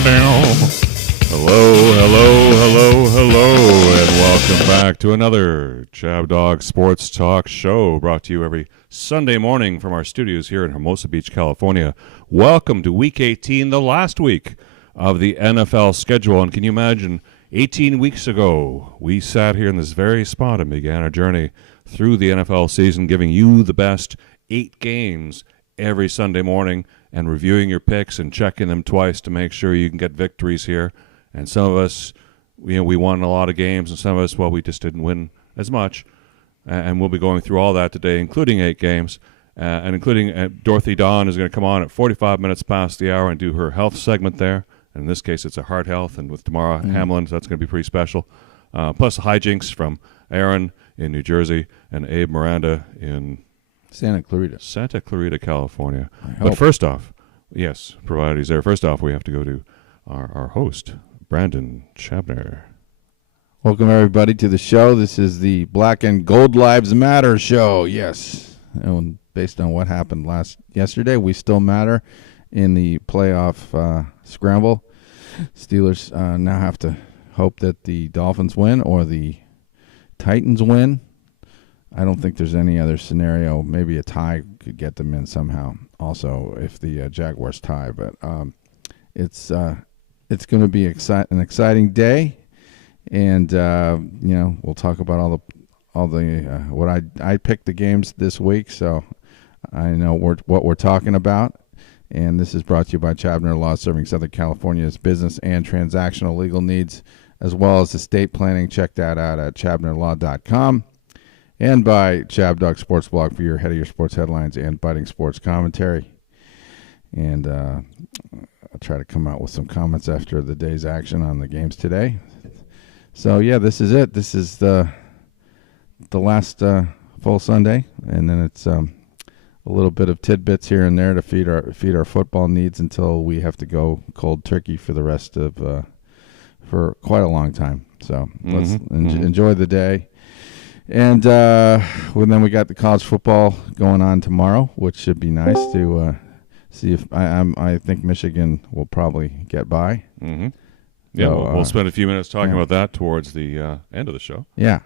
Hello, and welcome back to another ChabDog Sports Talk Show, brought to you every Sunday morning from our studios here in Hermosa Beach, California. Welcome to Week 18, the last week of the NFL schedule. And can you imagine, 18 weeks ago, we sat here in this very spot and began our journey through the NFL season, giving you the best 8 games every Sunday morning and reviewing your picks and checking them twice to make sure you can get victories here. And some of us, we won a lot of games, and some of us, well, we just didn't win as much. And we'll be going through all that today, including 8 games, and including Dorothy Dawn is going to come on at 45 minutes past the hour and do her health segment there. And in this case, it's a heart health, and with Tamara Hamlin, so that's going to be pretty special. Plus hijinks from Aaron in New Jersey and Abe Miranda in Santa Clarita, California. But first off, yes, provided he's there, first off, we have to go to our host, Brandon Chabner. Welcome, everybody, to the show. This is the Black and Gold Lives Matter show. Yes. And based on what happened yesterday, we still matter in the playoff scramble. Steelers now have to hope that the Dolphins win or the Titans win. I don't think there's any other scenario. Maybe a tie could get them in somehow also if the Jaguars tie. But it's going to be an exciting day, and we'll talk about all the what I picked the games this week, so I know what we're talking about. And this is brought to you by Chabner Law, serving Southern California's business and transactional legal needs, as well as estate planning. Check that out at chabnerlaw.com. And by ChabDog Sports Blog for your head of your sports headlines and biting sports commentary. And I'll try to come out with some comments after the day's action on the games today. So, yeah, this is it. This is the last full Sunday, and then it's a little bit of tidbits here and there to feed our football needs until we have to go cold turkey for the rest of for quite a long time. So let's enjoy the day. And then we got the college football going on tomorrow, which should be nice to see if I think Michigan will probably get by. Mm-hmm. Yeah, so, we'll spend a few minutes talking about that towards the end of the show. Yeah.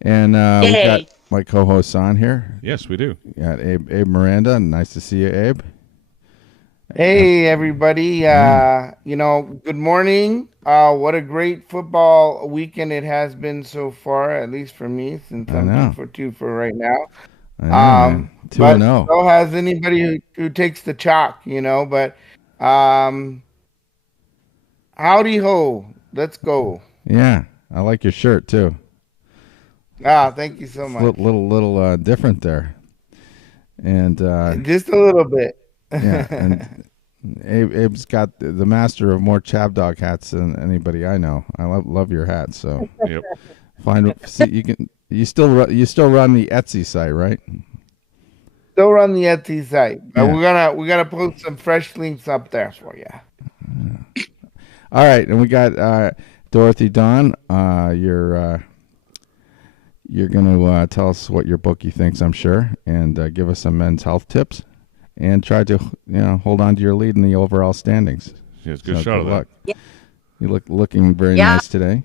And we got my co-hosts on here. Yes, we do. We got Abe Miranda. Nice to see you, Abe. Hey, everybody. Good morning. What a great football weekend it has been so far, at least for me, since I'm 2 for right now. I know, 2-0. So has anybody who takes the chalk, but howdy ho. Let's go. Yeah, I like your shirt, too. Thank you so much. Little different there. And just a little bit. Yeah, and Abe's got the master of more ChabDog hats than anybody I know. I love your hats. So yep. You still run the Etsy site, right? Still run the Etsy site. Yeah. We're gonna post some fresh links up there for you. All right, and we got Dorothy Dawn. You're going to tell us what your bookie thinks, I'm sure, and give us some men's health tips, and try to hold on to your lead in the overall standings. Yeah, it's a good shot of that. Yeah. You looking very nice today.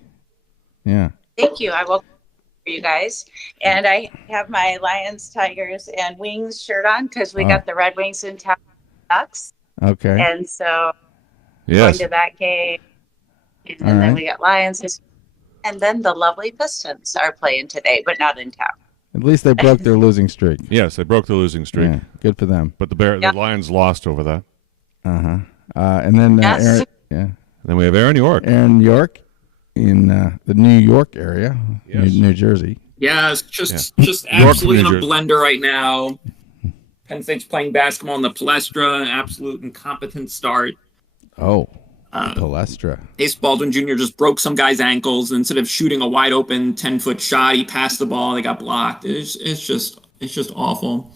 Yeah. Thank you. I will for you guys, and I have my Lions, Tigers, and Wings shirt on because we got the Red Wings in town. Ducks. Okay. And so going to that game, and then we got Lions. And then the lovely Pistons are playing today, but not in town. At least they broke their losing streak. Yes, they broke the losing streak. Yeah, good for them. But the Lions lost over that. Uh-huh. And then Yes. Aaron, Then we have Aaron York. Aaron York in the New York area, Yes. New Jersey. Yeah, it's just absolutely in a blender right now. Penn State's playing basketball in the Palestra, absolute incompetent start. Oh. Palestra. Ace Baldwin Jr. just broke some guy's ankles. Instead of shooting a wide open 10-foot shot, he passed the ball. They got blocked. It's just awful.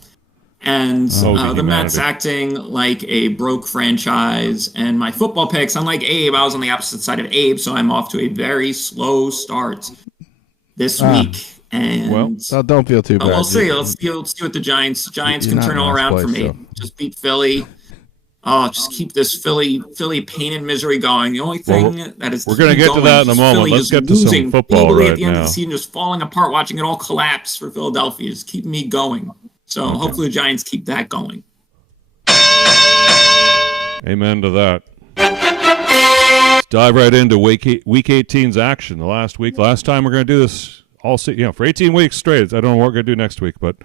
And the Mets acting like a broke franchise. And my football picks, unlike Abe, I was on the opposite side of Abe, so I'm off to a very slow start this week. And don't feel too bad. We'll see. Let's see what the Giants can turn it all around for me. So. Just beat Philly. just keep this Philly pain and misery going. The only thing that is we're going to get to that in a moment. Philly Let's get to some football right at the end now. of the season, just falling apart, watching it all collapse for Philadelphia, just keep me going. So hopefully the Giants keep that going. Amen to that. Let's dive right into Week 18's action. Last time we're going to do this for 18 weeks straight. I don't know what we're going to do next week, but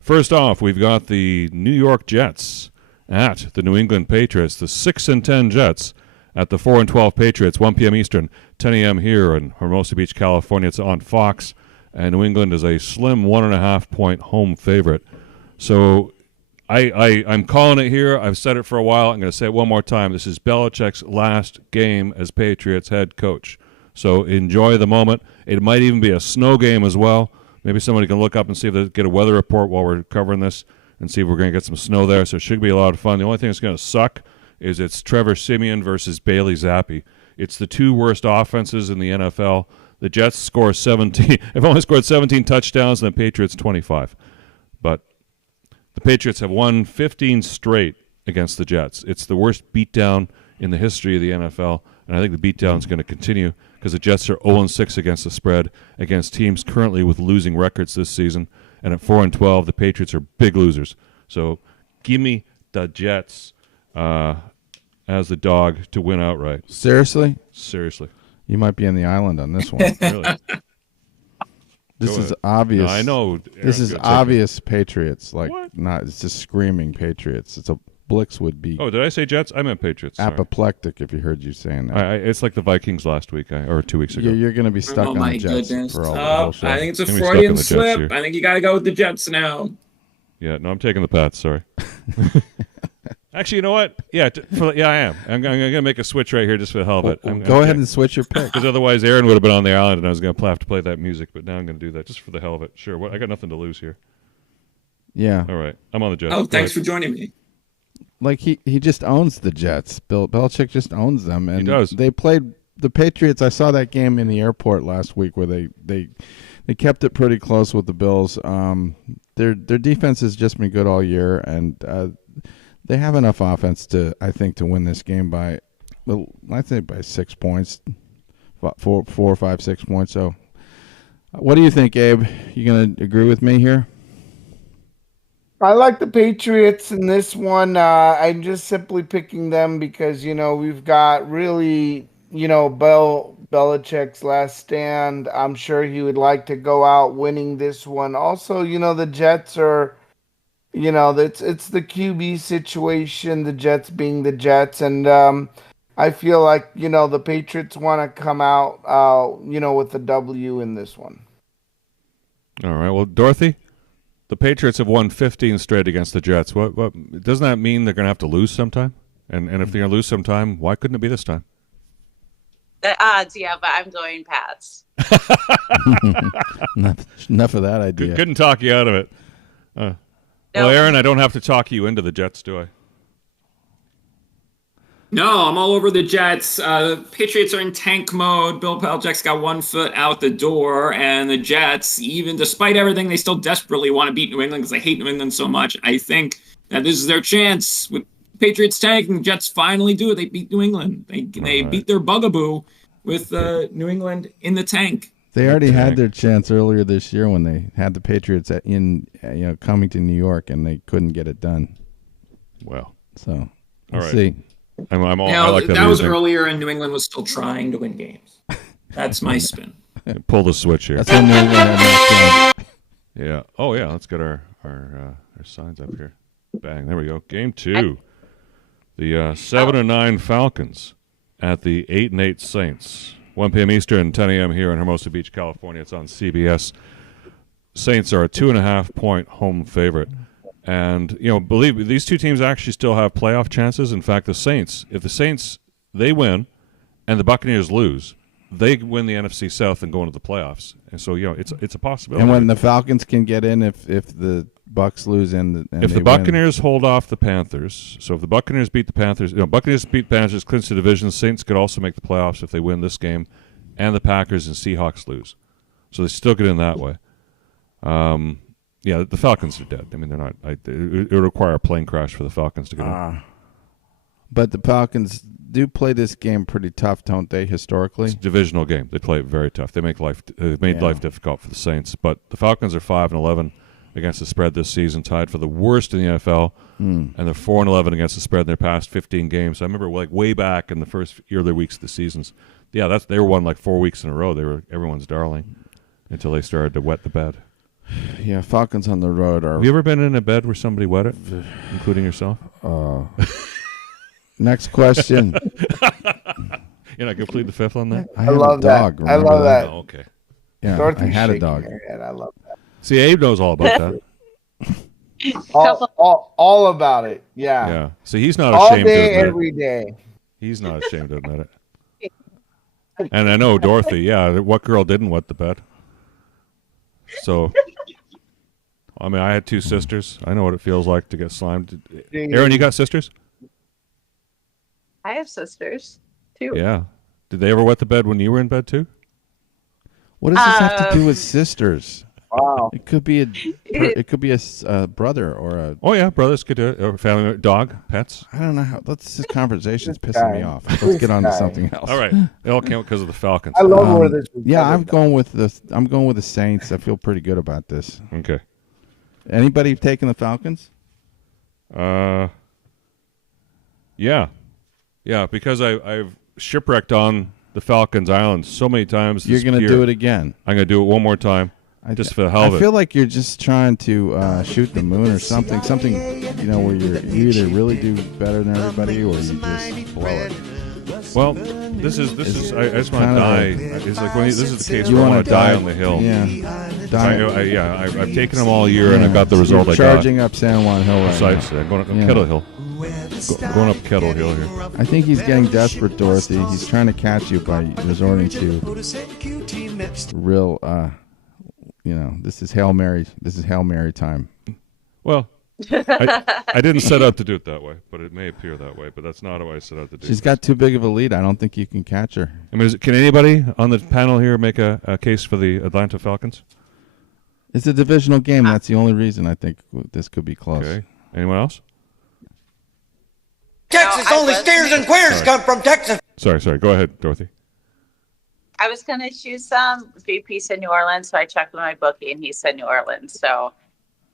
first off, we've got the New York Jets at the New England Patriots. The 6-10 Jets at the 4-12 Patriots. 1 p.m. Eastern, 10 a.m. here in Hermosa Beach, California. It's on Fox, and New England is a slim 1.5-point home favorite. So I'm calling it here. I've said it for a while. I'm going to say it one more time. This is Belichick's last game as Patriots head coach. So enjoy the moment. It might even be a snow game as well. Maybe somebody can look up and see if they get a weather report while we're covering this and see if we're going to get some snow there. So it should be a lot of fun. The only thing that's going to suck is it's Trevor Siemian versus Bailey Zappi. It's the two worst offenses in the NFL. The Jets score 17. They've only scored 17 touchdowns, and the Patriots 25. But the Patriots have won 15 straight against the Jets. It's the worst beatdown in the history of the NFL, and I think the beatdown is going to continue because the Jets are 0-6 against the spread against teams currently with losing records this season, and at 4-12, the Patriots are big losers. So give me the Jets as the dog to win outright. Seriously? Seriously. You might be on the island on this one. Really? This is obvious. No, I know. This is obvious Patriots. What? It's just screaming Patriots. Blix would be. Oh, did I say Jets? I meant Patriots. Sorry. Apoplectic if you heard you saying that. It's like the Vikings last week or 2 weeks ago. You're going to be stuck on the Jets for all the whole show. I think it's a Freudian slip. I think you got to go with the Jets now. Yeah, no, I'm taking the Pats. Sorry. Actually, you know what? Yeah, I am. I'm going to make a switch right here just for the hell of it. Go ahead and switch your pick. Because otherwise Aaron would have been on the island and I was going to have to play that music, but now I'm going to do that just for the hell of it. Sure. I got nothing to lose here. Yeah. All right. I'm on the Jets. Oh, thanks for joining me. Like he just owns the Jets. Belichick just owns them. And he does. They played the Patriots. I saw that game in the airport last week where they kept it pretty close with the Bills. Their defense has just been good all year, and they have enough offense to win this game by, I think by 6 points, 4 or 5, 6 points. So, what do you think, Abe? You gonna agree with me here? I like the Patriots in this one. I'm just simply picking them because we've got really Belichick's last stand. I'm sure he would like to go out winning this one. Also, the Jets are. It's the QB situation, the Jets being the Jets, and I feel like the Patriots want to come out with the W in this one. All right. Well, Dorothy, the Patriots have won 15 straight against the Jets. What doesn't that mean they're going to have to lose sometime? And if they're going to lose sometime, why couldn't it be this time? The odds, yeah, but I'm going Pats. Enough of that idea. Couldn't talk you out of it. Well, Aaron, I don't have to talk you into the Jets, do I? No, I'm all over the Jets. Patriots are in tank mode. Bill Belichick's got 1 foot out the door, and the Jets, even despite everything, they still desperately want to beat New England because they hate New England so much. I think that this is their chance. With Patriots tanking, Jets finally do it. They beat New England. They beat their bugaboo with New England in the tank. They already had their chance earlier this year when they had the Patriots coming to New York and they couldn't get it done. Well, so we'll see. I'm all. Now, I like that was earlier, and New England was still trying to win games. That's my spin. Pull the switch here. That's when New England had that chance. Yeah. Oh yeah. Let's get our signs up here. Bang. There we go. Game 2. The 7-9 Falcons at the 8-8 Saints. 1 p.m. Eastern, 10 a.m. here in Hermosa Beach, California. It's on CBS. Saints are a 2.5-point home favorite. And, believe me, these two teams actually still have playoff chances. In fact, if the Saints, they win and the Buccaneers lose, they win the NFC South and go into the playoffs. And so, it's a possibility. And when the Falcons can get in if the Bucs lose and if the Buccaneers hold off the Panthers, so if the Buccaneers beat the Panthers, Buccaneers beat Panthers, clinch the division. Saints could also make the playoffs if they win this game, and the Packers and Seahawks lose, so they still get in that way. The Falcons are dead. I mean, they're not. It would require a plane crash for the Falcons to get in. But the Falcons do play this game pretty tough, don't they? Historically, it's a divisional game. They play it very tough. They've made life difficult for the Saints. But the Falcons are 5-11 against the spread this season, tied for the worst in the NFL, and they're 4-11 against the spread in their past 15 games. So I remember way back in the first early weeks of the seasons. Yeah, they were won 4 weeks in a row. They were everyone's darling until they started to wet the bed. Yeah, Falcons on the road are. Have you ever been in a bed where somebody wet it, including yourself? Next question. You're not going to plead the fifth on that? I love that. I love that. Oh, okay. Yeah, Dorothy's I had a shaking dog. her head. I love that. See, Abe knows all about that. all about it. Yeah. Yeah. See, he's not All ashamed day, to admit every it. day. He's not ashamed to admit it. And I know Dorothy. Yeah, what girl didn't wet the bed? So, I mean, I had 2 sisters. I know what it feels like to get slimed. Aaron, you got sisters? I have sisters too. Yeah. Did they ever wet the bed when you were in bed too? What does this have to do with sisters? Wow. It could be a brother or a. Oh yeah, brothers could do it. Or family, dog, pets. I don't know how. This conversation's pissing me off. Let's get on to something else. All right, they all came because of the Falcons. I love where this was. Yeah, I'm going with the Saints. I feel pretty good about this. Okay. Anybody taking the Falcons? Yeah, because I've shipwrecked on the Falcons Island so many times. You're going to do it again. I'm going to do it one more time, just for the hell of it. I feel like you're just trying to shoot the moon or something, where you either really do better than everybody or you just blow it. Well, this is. I just want to die. It's like this is the case where I want to die on the hill. Yeah. I've taken them all year and I got the result I got. Charging up San Juan Hill right Precisely. I'm going up Kettle Hill. Going up Kettle Hill here. I think he's getting desperate, Dorothy. He's trying to catch you by resorting to real, this is Hail Mary. This is Hail Mary time. Well, I didn't set out to do it that way, but it may appear that way. But that's not how I set out to do it. She's got too big of a lead. I don't think you can catch her. I mean, can anybody on the panel here make a case for the Atlanta Falcons? It's a divisional game. That's the only reason I think this could be close. Okay. Anyone else? Texas, only steers and queers come from Texas. Sorry. Go ahead, Dorothy. I was going to choose some. VP said New Orleans, so I checked with my bookie, and he said New Orleans. So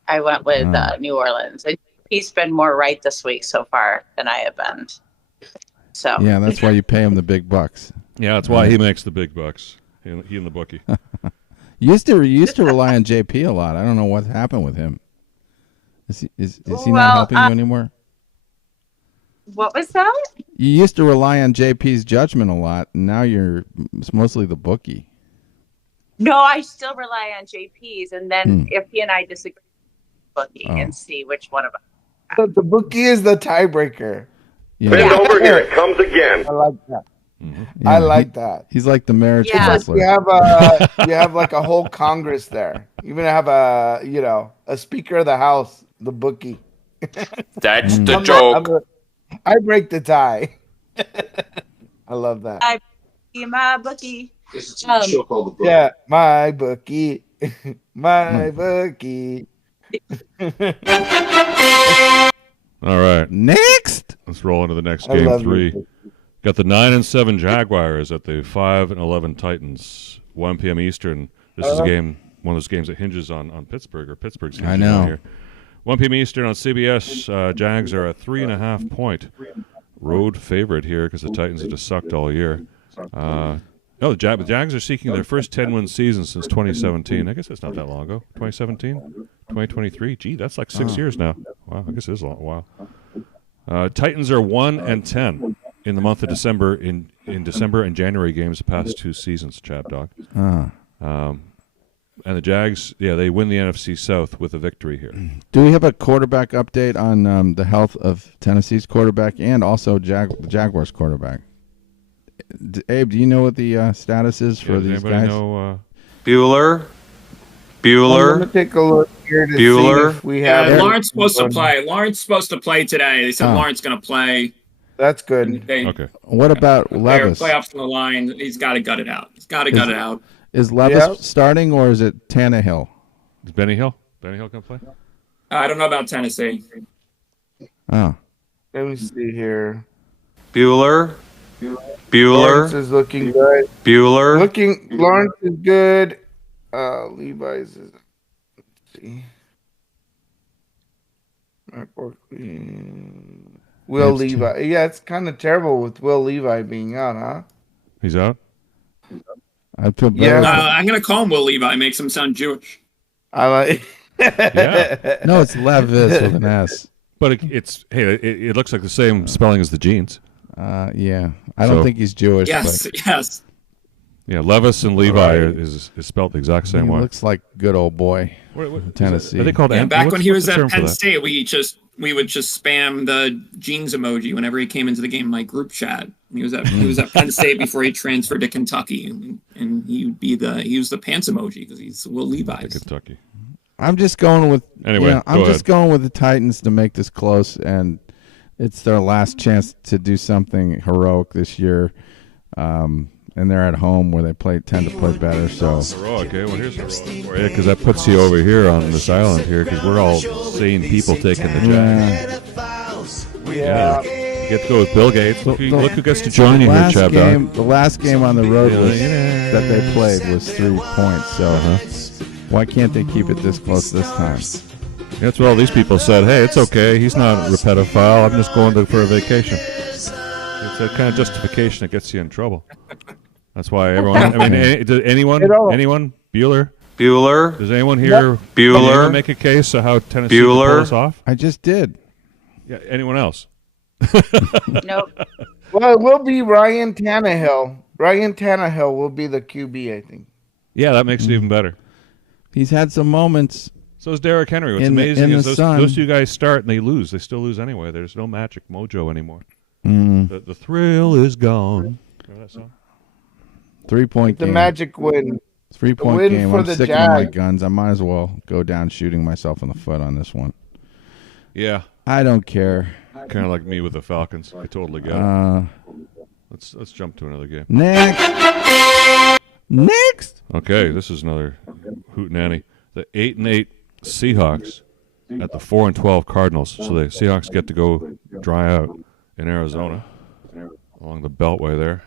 I went with New Orleans. He's been more right this week so far than I have been. So yeah, that's why you pay him the big bucks. Yeah, that's why he makes the big bucks. He and the bookie. You used to rely on JP a lot. I don't know what happened with him. Is he not helping you anymore? What was that? You used to rely on JP's judgment a lot, and now it's mostly the bookie. No, I still rely on JP's, and then if he and I disagree, bookie and see which one of us. But the bookie is the tiebreaker. Yeah. Bend over, here it comes again. I like that. Yeah, I like that. He's like the marriage Yeah. counselor. You have like a whole Congress there. You even have a Speaker of the House, the bookie. That's the joke. I break the tie. I love that. I be my bookie. Yeah, my bookie. My bookie. All right. Next. Let's roll into the next I game love 3. you. Got the 9-7 Jaguars at the 5-11 Titans. 1 p.m. Eastern. This is a game, one of those games that hinges on Pittsburgh, or Pittsburgh's I hinging know. on here. 1 p.m. Eastern on CBS. Jags are a 3.5-point road favorite here because the Titans have just sucked all year. The Jags are seeking their first 10-win season since 2017. I guess that's not that long ago. 2017, 2023. Gee, that's like 6 years now. Wow, I guess it is a while. Titans are 1-10 in the month of December in December and January games the past 2 seasons. ChabDog. And the Jags, they win the NFC South with a victory here. Do we have a quarterback update on the health of Tennessee's quarterback and also the Jaguars' quarterback? Abe, do you know what the status is for these anybody guys? know? Bueller. I'm gonna take a look here to see if we have. Lawrence supposed to play. Lawrence supposed to play today. They said Lawrence going to play. That's good. Okay. What about Levis? Playoffs on the line. He's got to gut it out. Is Levis starting or is it Tannehill? Is Benny Hill going to play? I don't know about Tennessee. Oh. Let me see here. Bueller. Lawrence is looking good. Bueller. Lawrence is good. Levi's is. Let's see. Will Levi. Yeah, it's kind of terrible with Will Levi being out, huh? He's out? I feel better. Yeah. I'm going to call him Will Levi. Makes him sound Jewish. I like. Yeah. No, it's Levis with an S. But it looks like the same spelling as the jeans. Yeah. I don't think he's Jewish. Yes, but yes. Yeah, Levis and Levi is spelled the exact same he way. looks like good old boy. Tennessee. Are they called Back when he was what's the at term Penn for that? State, we would just spam the jeans emoji whenever he came into the game in my group chat. He was at Penn State before he transferred to Kentucky, and he was the pants emoji because he's Will Levi's. Kentucky. I'm just going with Anyway, going with the Titans to make this close, and it's their last chance to do something heroic this year. And they're at home where they tend to play better. So heroic, eh? Well, here's heroic for you because that puts you over here on this island here because we're all sane people taking the Jags. Yeah. You get to go with Bill Gates. Look who gets to join you here, ChabDog. The last game on the road that they played was 3 points. So why can't they keep it this close this time? That's what all these people said. Hey, it's okay. He's not a pedophile. I'm just going for a vacation. It's that kind of justification that gets you in trouble. That's why everyone. I mean, does anyone? Bueller. Does anyone here? Bueller. Make a case of how Tennessee can pull this off? I just did. Yeah. Anyone else? Nope. Well, it will be Ryan Tannehill. Ryan Tannehill will be the QB, I think. Yeah, that makes it even better. He's had some moments. So is Derrick Henry. What's amazing is those two guys start and they lose. They still lose anyway. There's no magic mojo anymore. The thrill is gone. Remember that song? 3-point game. The magic win. 3-point win game. for I'm the sticking to my Jags. guns. I might as well go down shooting myself in the foot on this one. Yeah. I don't care. Kind of like me with the Falcons. I totally get it. Let's jump to another game. Next. Okay, this is another hootenanny. The 8-8 Seahawks at the 4-12 Cardinals. So the Seahawks get to go dry out in Arizona along the Beltway there.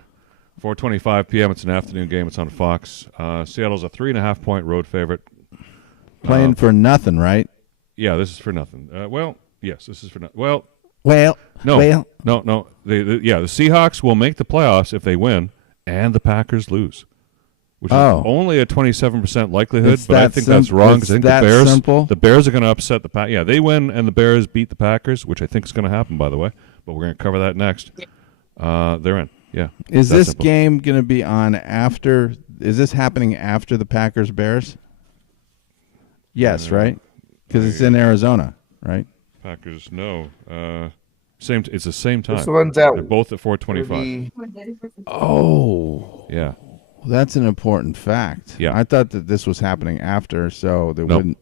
4:25 p.m. It's an afternoon game. It's on Fox. Seattle's a 3.5-point road favorite. Playing for nothing, right? Yeah, this is for nothing. Yes, this is for nothing. No. The Seahawks will make the playoffs if they win, and the Packers lose, which is only a 27% likelihood. But I think that's wrong because I think the Bears are going to upset the Packers. Yeah, they win and the Bears beat the Packers, which I think is going to happen, by the way. But we're going to cover that next. They're in. Yeah. Is this game going to be on after? Is this happening after the Packers Bears? Yes, right? Because it's in Arizona, right? Packers, no. It's the same time. This one's out. They're both at 4:25. Oh. Yeah. Well, that's an important fact. Yeah. I thought that this was happening after, so there wouldn't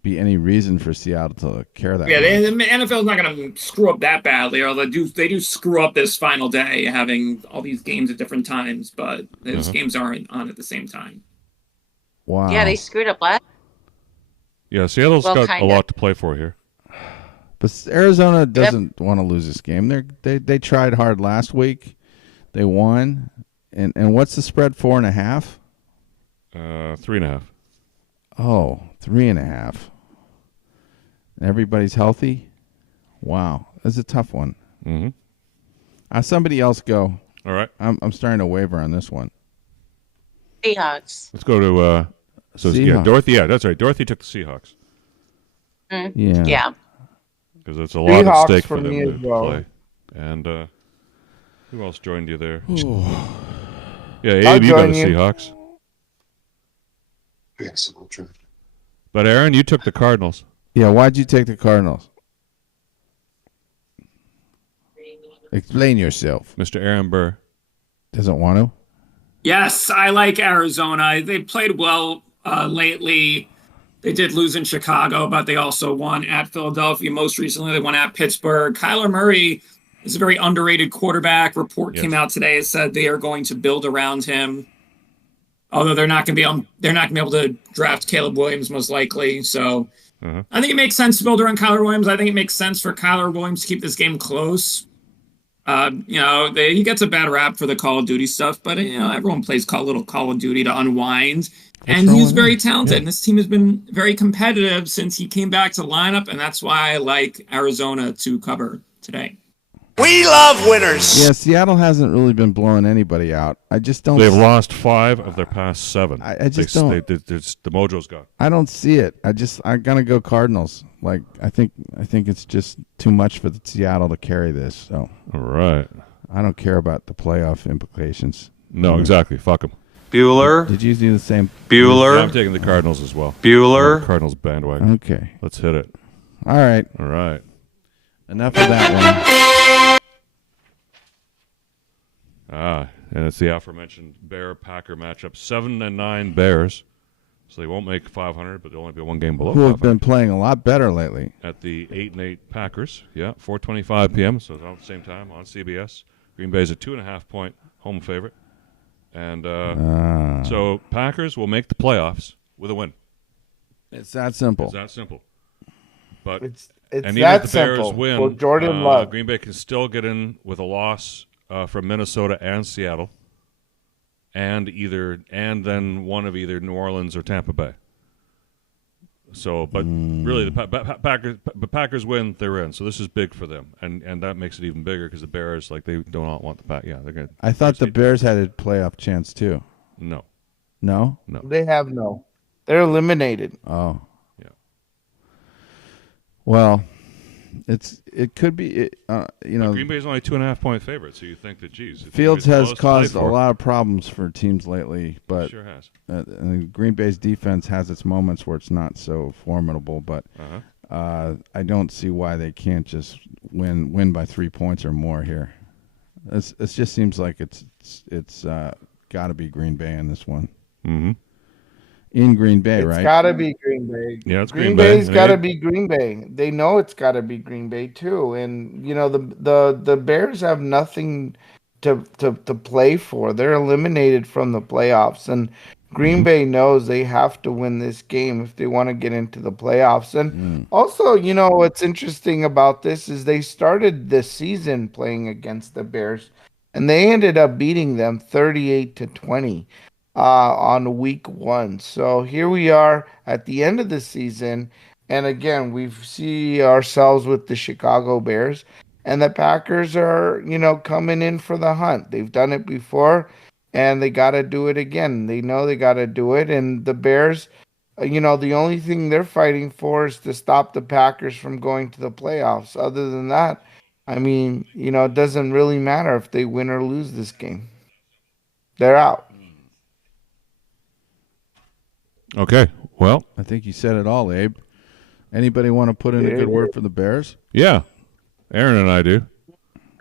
be any reason for Seattle to care that much. The NFL's not going to screw up that badly, or they do screw up this final day, having all these games at different times, but those games aren't on at the same time. Wow. Yeah, they screwed up last. Yeah, Seattle's got a lot to play for here. But Arizona doesn't want to lose this game. They tried hard last week. They won. And what's the spread? 4.5? 3.5. Oh, 3.5. Everybody's healthy? Wow. That's a tough one. Mm-hmm. Somebody else go. All right. I'm starting to waver on this one. Seahawks. Let's go to Dorothy. Yeah, that's right. Dorothy took the Seahawks. Yeah. Because it's a lot at stake for them to well. play. And who else joined you there? Yeah, Abe, you got the Seahawks. But Aaron, you took the Cardinals. Yeah, why'd you take the Cardinals? Explain yourself. Mr. Aaron Burr. Doesn't want to? Yes, I like Arizona. They played well lately. They did lose in Chicago, but they also won at Philadelphia. Most recently, they won at Pittsburgh. Kyler Murray is a very underrated quarterback. Report came out today. It said they are going to build around him. Although they're not going to be able to draft Caleb Williams most likely. So I think it makes sense to build around Kyler Williams. I think it makes sense for Kyler Williams to keep this game close. He gets a bad rap for the Call of Duty stuff, but everyone plays a little Call of Duty to unwind. And he's very talented. Yeah. And this team has been very competitive since he came back to the lineup, and that's why I like Arizona to cover today. We love winners. Yeah, Seattle hasn't really been blowing anybody out. I just don't. They've lost 5 of their past 7. I just don't. The mojo's gone. I don't see it. I'm gonna go Cardinals. Like I think it's just too much for Seattle to carry this. So. All right. I don't care about the playoff implications. No, exactly. Fuck them. Bueller. Did you do the same? Bueller. Yeah, I'm taking the Cardinals as well. Bueller. Cardinals bandwagon. Okay. Let's hit it. All right. Enough of that one. And it's the aforementioned Bear-Packer matchup. 7-9 Bears, so they won't make 500, but they'll only be one game below. Who have been playing a lot better lately. At the 8-8 Packers, 4:25 p.m. So it's all at the same time on CBS. Green Bay's a 2.5-point home favorite, and so Packers will make the playoffs with a win. It's that simple. But it's and even that if the Bears simple. win, For Jordan Love, Green Bay can still get in with a loss from Minnesota and Seattle, and then one of either New Orleans or Tampa Bay. So, but really, the Packers win, they're in. So this is big for them, and that makes it even bigger because the Bears, they do not want the Pack. Yeah, they're going. I thought the Bears had a playoff chance too. No. They have no. They're eliminated. Oh. Yeah. Well, it could be Green Bay's only 2.5-point favorite, so you think that Fields has caused a lot of problems for teams lately, but it sure has. Green Bay's defense has its moments where it's not so formidable, but I don't see why they can't just win by 3 points or more here. It just seems like it's got to be Green Bay in this one. Mm-hmm. In Green Bay, right? It's got to be Green Bay. Yeah, it's Green Bay. Bay's got to be Green Bay. They know it's got to be Green Bay too. And the Bears have nothing to play for. They're eliminated from the playoffs, and Green Bay knows they have to win this game if they want to get into the playoffs. And also, what's interesting about this is they started the season playing against the Bears, and they ended up beating them 38-20. On week 1. So here we are at the end of the season. And again, we see ourselves with the Chicago Bears, and the Packers are, coming in for the hunt. They've done it before, and they got to do it again. They know they got to do it. And the Bears, the only thing they're fighting for is to stop the Packers from going to the playoffs. Other than that, it doesn't really matter if they win or lose this game. They're out. Okay, well, I think you said it all, Abe. Anybody want to put in a good word for the Bears? Yeah, Aaron and I do.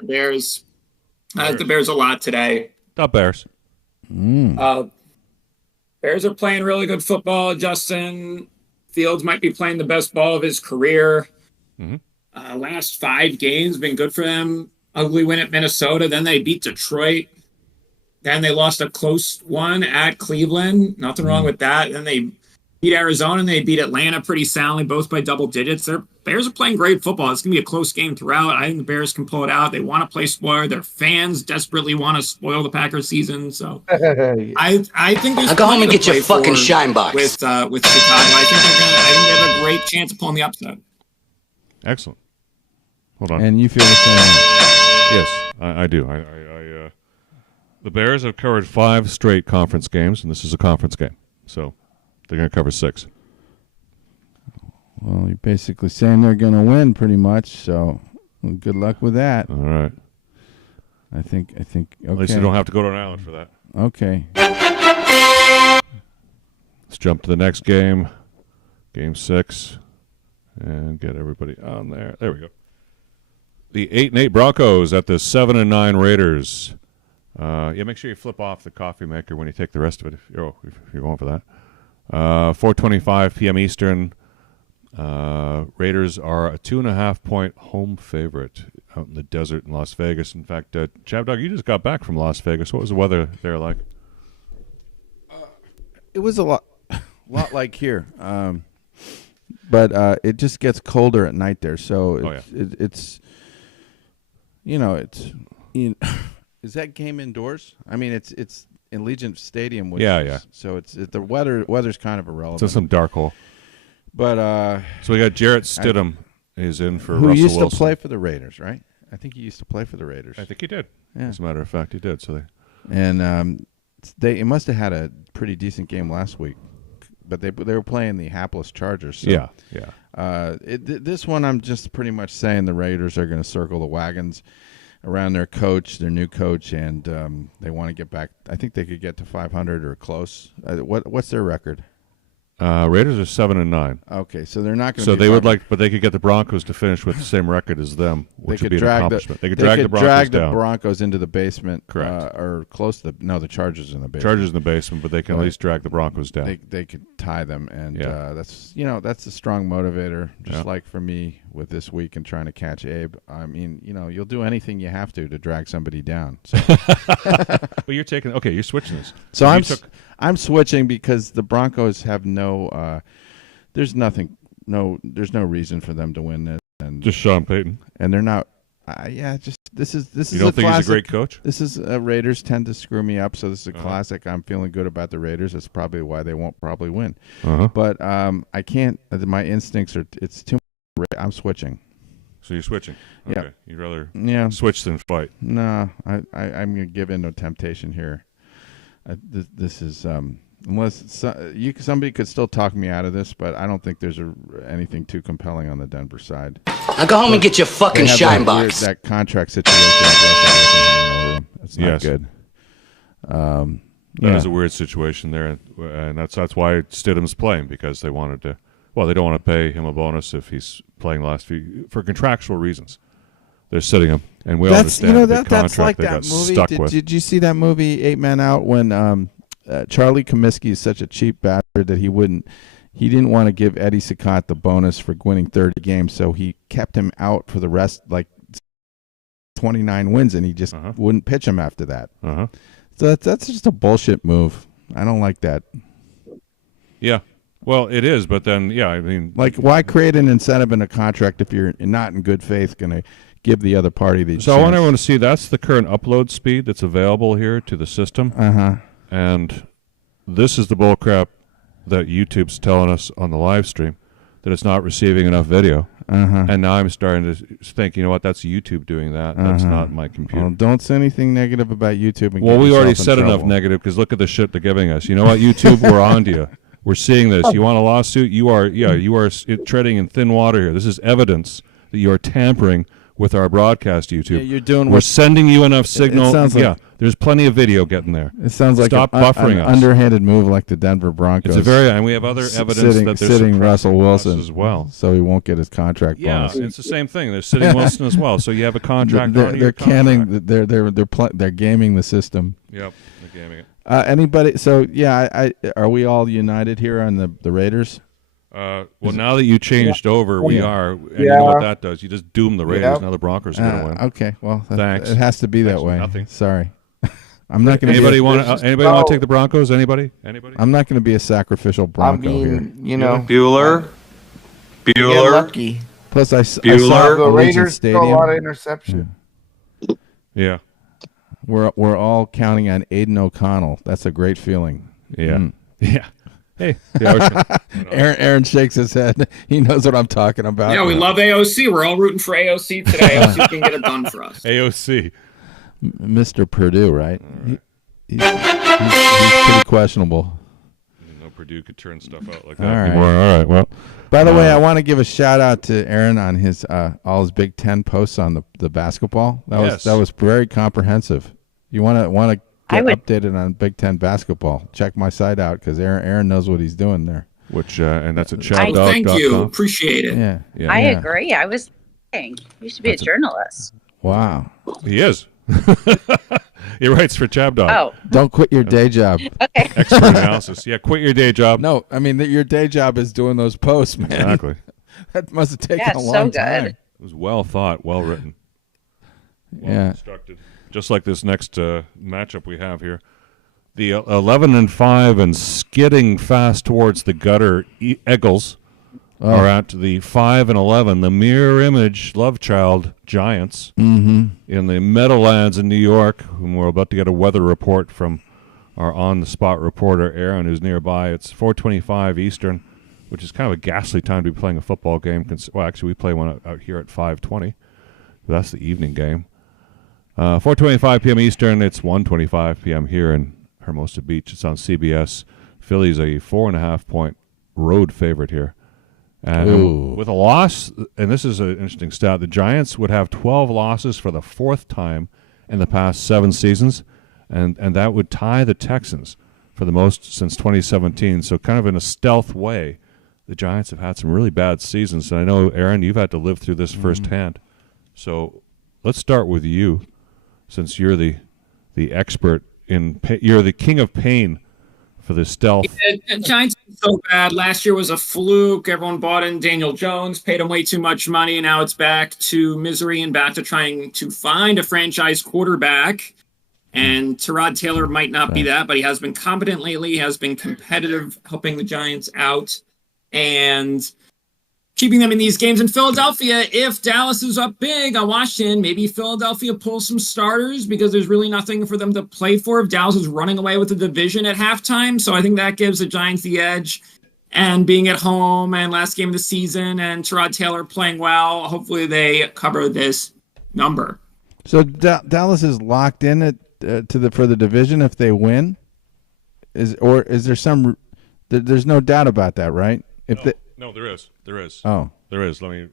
Bears. I like the Bears a lot today. The Bears. Bears are playing really good football. Justin Fields might be playing the best ball of his career. Last 5 games been good for them. Ugly win at Minnesota. Then they beat Detroit. Then they lost a close one at Cleveland. Nothing wrong with that. Then they beat Arizona, and they beat Atlanta pretty soundly, both by double digits. Their Bears are playing great football. It's going to be a close game throughout. I think the Bears can pull it out. They want to play spoiler. Their fans desperately want to spoil the Packers season. So I think there's go home and get your fucking shine box with Chicago. I think they have a great chance of pulling the upset. Excellent. Hold on. And you feel the same? Yes, I do. The Bears have covered 5 straight conference games, and this is a conference game. So they're going to cover 6. Well, you're basically saying they're going to win pretty much, so good luck with that. All right. I think. Okay. At least you don't have to go to an island for that. Okay. Let's jump to the next game, Game 6, and get everybody on there. There we go. The 8-8 Broncos at the 7-9 Raiders. Make sure you flip off the coffee maker when you take the rest of it if you're going for that. 4:25 p.m. Eastern. Raiders are a 2.5-point home favorite out in the desert in Las Vegas. In fact, ChabDog, you just got back from Las Vegas. What was the weather there like? It was a lot like here, but it just gets colder at night there. So it's is that game indoors? I mean, it's in Legion Stadium. Which yeah. So the weather's kind of irrelevant. It's some dark hole. But so we got Jarrett Stidham is in for who Russell used Wilson. to play for the Raiders, right? I think he used to play for the Raiders. I think he did. Yeah. As a matter of fact, he did. So they must have had a pretty decent game last week, but they were playing the hapless Chargers. So, yeah. This one, I'm just pretty much saying the Raiders are going to circle the wagons around their new coach, and they want to get back. I think they could get to 500 or close. What's their record? Raiders are 7-9. Okay, so they're not going to. So they would but they could get the Broncos to finish with the same record as them, which would be an accomplishment. They could drag the Broncos into the basement, correct, or close to the Chargers in the basement. Chargers in the basement, but they can at least drag the Broncos down. They could tie them, and that's a strong motivator. Just like for me with this week and trying to catch Abe. I mean, you'll do anything you have to drag somebody down. So. Well, you're switching this. So I'm switching because the Broncos have there's no reason for them to win this, and just Sean Payton, and they're not. This is. You don't think he's a great coach? This is Raiders tend to screw me up, so this is a classic. I'm feeling good about the Raiders. That's probably why they won't probably win. But I can't. My instincts are. It's too much. I'm switching. So you're switching. Okay. Yeah. You'd rather switch than fight. No, I'm going to give in to temptation here. This is unless somebody could still talk me out of this, but I don't think there's anything too compelling on the Denver side. Now go home and get your fucking shine box. That contract situation. It's not good. That is a weird situation there, and that's why Stidham's playing, because they wanted to. Well, they don't want to pay him a bonus if he's playing for contractual reasons. They're sitting him, and we all understand the that's like they that got movie. stuck with. Did you see that movie 8 Men Out when Charlie Comiskey is such a cheap bastard that he didn't want to give Eddie Saccott the bonus for winning 30 games, so he kept him out for the rest, like 29 wins, and he just wouldn't pitch him after that. So that's just a bullshit move. I don't like that. Yeah. Well, it is, but then, I mean... Like, why create an incentive in a contract if you're not in good faith going to give the other party the chance? So I want everyone to see that's the current upload speed that's available here to the system. And this is the bullcrap that YouTube's telling us on the live stream, that it's not receiving enough video. And now I'm starting to think, you know what, that's YouTube doing that. That's not my computer. Well, don't say anything negative about YouTube. And we already said enough negative, because look at the shit they're giving us. You know what, YouTube, we're on to you. We're seeing this. You want a lawsuit? You are treading in thin water here. This is evidence that you are tampering with our broadcast, YouTube. Yeah, you're doing. We're sending you enough signal. There's plenty of video getting there. It sounds like stop buffering us. Underhanded move like the Denver Broncos. And we have other evidence that they're sitting Russell Wilson as well, so he won't get his contract bonus. Yeah, it's the same thing. They're sitting Wilson as well, so you have a contract. They're canning. They're gaming the system. Yep, they're gaming it. Anybody? So are we all united here on the Raiders? Well, now that you changed over, we are. And you know what that does? You just doom the Raiders. Now the Broncos are going to win. Okay, well, thanks. It has to be that way. Nothing. Sorry, I'm not going to. Anybody want to take the Broncos? Anybody? I'm not going to be a sacrificial Bronco here. Bueller. Lucky. Plus, I saw the Raiders throw a lot of interception. Yeah. We're all counting on Aiden O'Connell. That's a great feeling. Yeah. Yeah. Hey, Aaron shakes his head. He knows what I'm talking about. Yeah, we love AOC. We're all rooting for AOC today. AOC can get it done for us. AOC. Mr. Purdue, right? He's pretty questionable. No Purdue could turn stuff out like that anymore. All right, well. By the way, I want to give a shout out to Aaron on his all his Big Ten posts on the basketball. That was very comprehensive. You want to get updated on Big Ten basketball? Check my site out, because Aaron knows what he's doing there. Which and that's at ChabDog.com. Thank you, appreciate it. Yeah. I agree. I was thinking you should be a journalist. Wow, he is. He writes for ChabDog. Oh, don't quit your day job. Okay. Expert analysis. Yeah, quit your day job. No, I mean your day job is doing those posts, man. Exactly. That must have taken a long time. It was well thought, well written, well constructed. Just like this next matchup we have here, the 11-5 and skidding fast towards the gutter Eagles are at the 5-11, the mirror image love child Giants in the Meadowlands in New York, whom we're about to get a weather report from our on-the-spot reporter, Aaron, who's nearby. It's 4:25 Eastern, which is kind of a ghastly time to be playing a football game. Well, actually, we play one out here at 5:20. That's the evening game. 4:25 p.m. Eastern. It's 1:25 p.m. here in Hermosa Beach. It's on CBS. Philly's a 4.5-point road favorite here. And with a loss, and this is an interesting stat, the Giants would have 12 losses for the fourth time in the past 7 seasons, and that would tie the Texans for the most since 2017. So kind of in a stealth way, the Giants have had some really bad seasons. And I know, Aaron, you've had to live through this firsthand. So let's start with you, since you're the expert in you're the king of pain for the stealth. Yeah, Giants are so bad. Last year was a fluke. Everyone bought in Daniel Jones, paid him way too much money. Now it's back to misery and back to trying to find a franchise quarterback. And Tyrod Taylor might not be that, but he has been competent lately. He has been competitive, helping the Giants out and keeping them in these games. In Philadelphia, if Dallas is up big on Washington, maybe Philadelphia pulls some starters because there's really nothing for them to play for if Dallas is running away with the division at halftime. So I think that gives the Giants the edge. And being at home and last game of the season and Tyrod Taylor playing well, hopefully they cover this number. So Dallas is locked in for the division if they win? Is there some? There's no doubt about that, right? No, there is. There is. Oh. There is. Let me.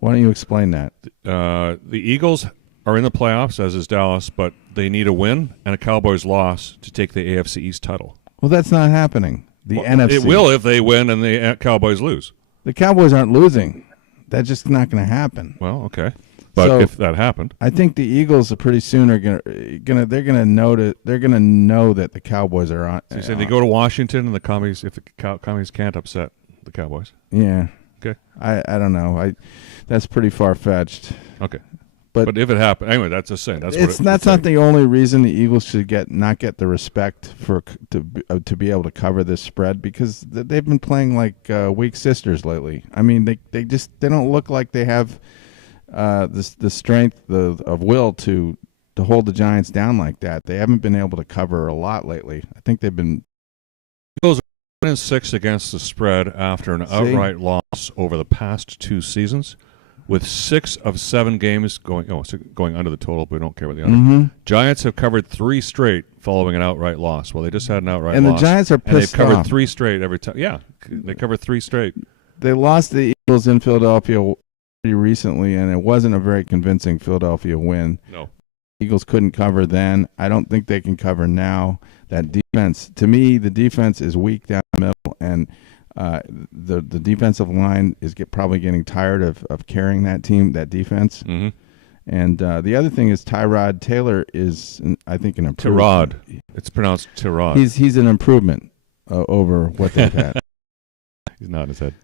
Why don't you explain that? The Eagles are in the playoffs, as is Dallas, but they need a win and a Cowboys loss to take the AFC East title. Well, that's not happening. NFC. It will if they win and the Cowboys lose. The Cowboys aren't losing. That's just not going to happen. Well, okay. But if that happened, I think the Eagles pretty soon are they're gonna know that the Cowboys are on. So you say they go to Washington and the commies, if the commies can't upset the Cowboys. Yeah. Okay. I don't know. That's pretty far fetched. Okay. But if it happened, anyway, that's just saying. That's not the only reason the Eagles should not get the respect to be able to cover this spread, because they've been playing like weak sisters lately. I mean, they don't look like they have the strength of will to hold the Giants down like that. They haven't been able to cover a lot lately. I think they've been. Eagles are 1-6 against the spread after an outright loss over the past 2 seasons, with 6 of 7 games going under the total, but we don't care about the under. Mm-hmm. Giants have covered 3 straight following an outright loss. Well, they just had an outright loss. And the Giants are pissed off. And they've covered off. 3 straight every time. Yeah, they covered 3 straight. They lost the Eagles in Philadelphia pretty recently, and it wasn't a very convincing Philadelphia win. No. Eagles couldn't cover then. I don't think they can cover now. That defense, to me, the defense is weak down the middle, and the defensive line is probably getting tired of carrying that defense. Mm-hmm. And the other thing is Tyrod Taylor is, I think, an improvement. Tyrod. It's pronounced Tyrod. He's an improvement over what they've had. He's nodding his head.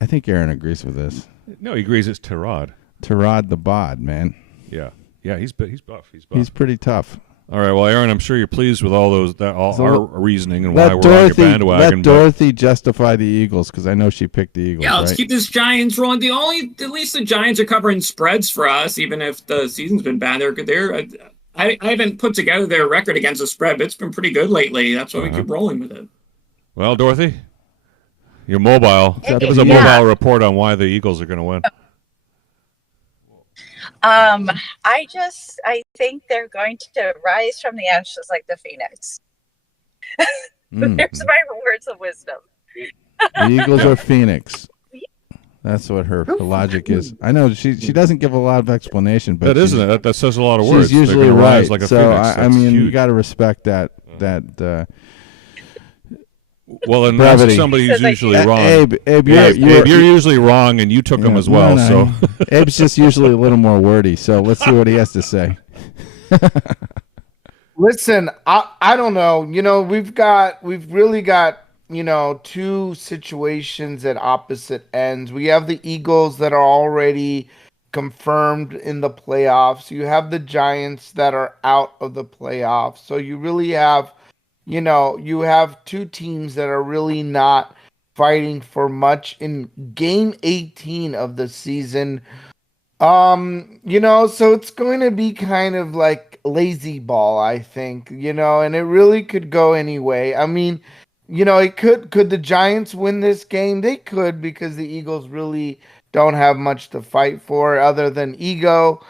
I think Aaron agrees with this. No, he agrees it's Tyrod. Tyrod the bod, man. Yeah. Yeah, he's buff. He's pretty tough. All right, well, Aaron, I'm sure you're pleased with all our reasoning and why we're on your bandwagon. Let Dorothy justify the Eagles, because I know she picked the Eagles. Yeah, let's keep this Giants rolling. At least the Giants are covering spreads for us, even if the season's been bad. I haven't put together their record against the spread, but it's been pretty good lately. That's why we keep rolling with it. Well, Dorothy, you're mobile. Give us a mobile report on why the Eagles are going to win. I think they're going to rise from the ashes like the phoenix. There's my words of wisdom. The Eagles are Phoenix. That's what her logic is. I know she doesn't give a lot of explanation, but that says a lot of words. She's usually right. Like a so phoenix. I mean, huge. You got to respect that. Well, and that's somebody who's usually wrong. Abe, you're usually wrong, and you took him as well. No. So Abe's just usually a little more wordy. So let's see what he has to say. Listen, I don't know. We've really got 2 situations at opposite ends. We have the Eagles that are already confirmed in the playoffs. You have the Giants that are out of the playoffs. So you really have. You have 2 teams that are really not fighting for much in game 18 of the season. So it's going to be kind of like lazy ball, I think, and it really could go any way. I mean, it could the Giants win this game? They could, because the Eagles really don't have much to fight for other than ego.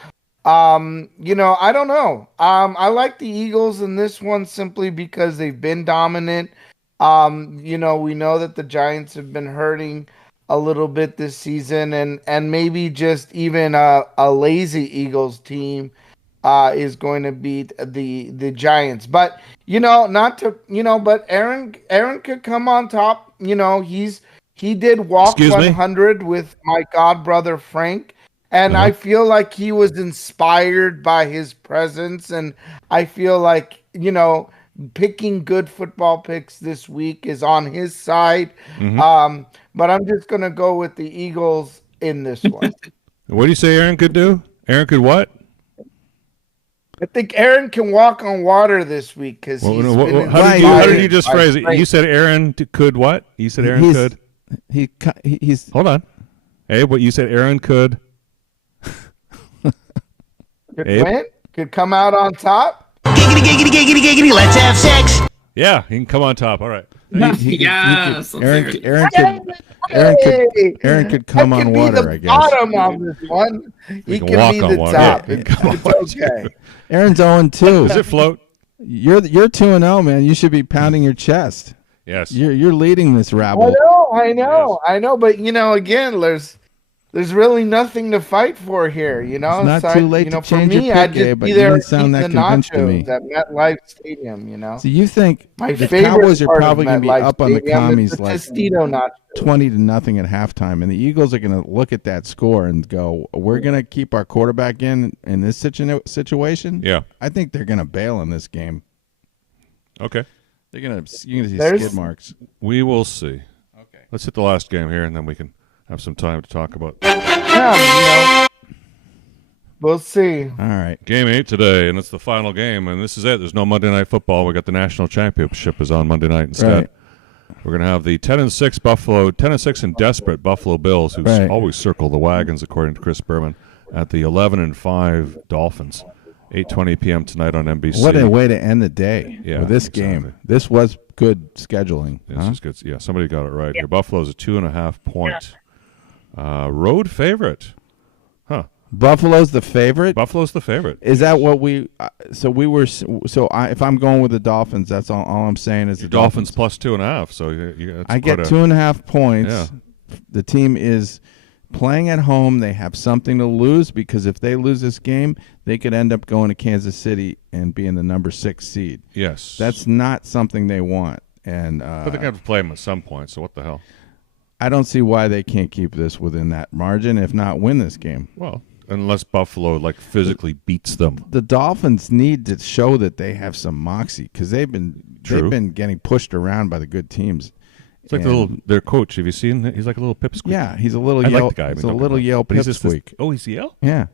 I don't know. I like the Eagles in this one simply because they've been dominant. We know that the Giants have been hurting a little bit this season, and maybe just even a lazy Eagles team is going to beat the Giants. But but Aaron could come on top. He did walk 100 with my god brother Frank, and I feel like he was inspired by his presence, and I feel like picking good football picks this week is on his side. But I'm just going to go with the Eagles in this one. What do you say Aaron could do? Aaron could what? I think Aaron can walk on water this week because how did you just phrase it? You said Aaron could what? You said Aaron could? He's Hold on. Hey, what you said Aaron could? Could come out on top? Giggity, giggity, giggity, giggity, let's have sex. Yeah, he can come on top. All right. Aaron could come on water, I guess. Bottom on this one. He can be the top. It's okay. Aaron's 0-2. Does it float? You're 2-0, man. You should be pounding your chest. Yes. You're leading this rabble. I know. But again, there's really nothing to fight for here. It's not too late to change your pick, but you didn't sound that convinced to me. At MetLife Stadium, So you think the Cowboys are probably going to be up on the commies like 20-0 at halftime, and the Eagles are going to look at that score and go, "We're going to keep our quarterback in this situation." Yeah, I think they're going to bail in this game. Okay, you're going to see skid marks. We will see. Okay, let's hit the last game here, and then we can have some time to talk about. We'll see. All right. Game 8 today, and it's the final game, and this is it. There's no Monday Night Football. We got the national championship is on Monday night instead. Right. We're going to have the 10-6 and desperate Buffalo Bills, who always circle the wagons, according to Chris Berman, at the 11-5 Dolphins. 8:20 p.m. tonight on NBC. What a way to end the day with this exactly. game. This was good scheduling. This is good. Yeah, somebody got it right here. Buffalo's a 2.5-point road favorite. Huh. Buffalo's the favorite? Buffalo's the favorite. Is that what we if I'm going with the Dolphins, that's all I'm saying is the Dolphins plus 2.5. So I get 2.5 points. Yeah. The team is playing at home. They have something to lose, because if they lose this game, they could end up going to Kansas City and being the number 6 seed. Yes. That's not something they want. And but they're going to have to play them at some point, so what the hell? I don't see why they can't keep this within that margin, if not win this game. Well, unless Buffalo physically beats them. The Dolphins need to show that they have some moxie, because they've been getting pushed around by the good teams. It's like their coach. Have you seen? He's like a little pipsqueak. Yeah, he's a little Yale. Like the guy. He's a little Yale pipsqueak. Oh, he's Yale? Yeah.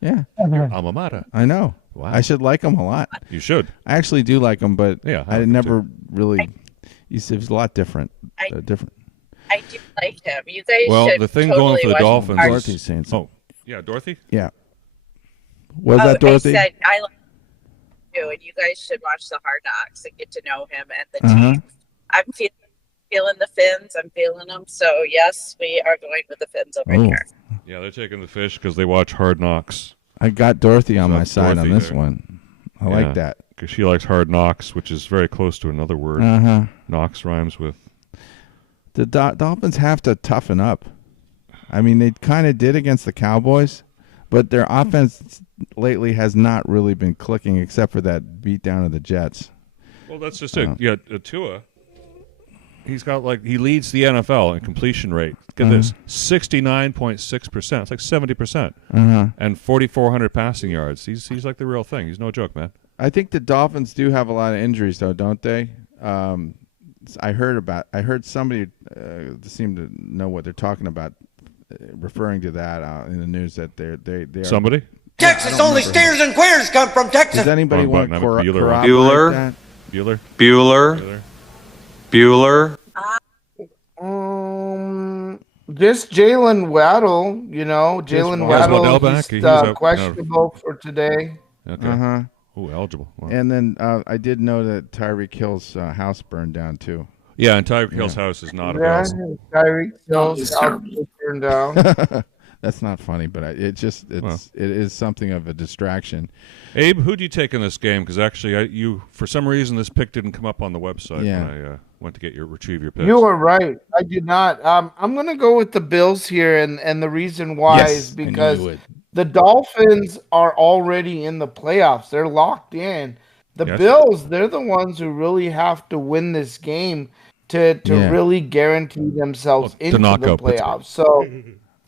Yeah. Alma mater. I know. Wow. I should like him a lot. You should. I actually do like him, but I never too. really. He's a lot different. I do like him. You guys should the thing totally going for the Dolphins. Dorothy's saying something. Oh, yeah, Dorothy? Yeah. Was that Dorothy? I said I like him too, and you guys should watch the Hard Knocks and get to know him and the team. I'm feeling the Fins. I'm feeling them. So, yes, we are going with the Fins over here. Yeah, they're taking the fish because they watch Hard Knocks. I got Dorothy on my side on this one. I like that. Because she likes Hard Knocks, which is very close to another word. Knocks rhymes with. The Dolphins have to toughen up. I mean, they kind of did against the Cowboys, but their offense lately has not really been clicking, except for that beatdown of the Jets. Well, that's just it. Yeah, Tua. He's got he leads the NFL in completion rate. Look at this, 69.6%. It's like 70%, and 4,400 passing yards. He's like the real thing. He's no joke, man. I think the Dolphins do have a lot of injuries, though, don't they? I heard somebody seem to know what they're talking about, referring to that in the news that they are somebody. Texas only steers and queers come from Texas. Does anybody want to Bueller? that? Bueller. Bueller. Just Jalen Waddle, Jalen Waddle, he's questionable for today. Okay. Oh, eligible. Wow. And then I did know that Tyreek Hill's house burned down too. Yeah, and Tyreek Hill's house is not available. Tyreek Hill's house burned down. That's not funny, but it is something of a distraction. Abe, who do you take in this game? Because actually, for some reason, this pick didn't come up on the website when I went to retrieve your picks. You were right. I did not. I'm going to go with the Bills here, and the reason why is because the Dolphins are already in the playoffs. They're locked in. The Bills, they're the ones who really have to win this game to really guarantee themselves into the playoffs. So,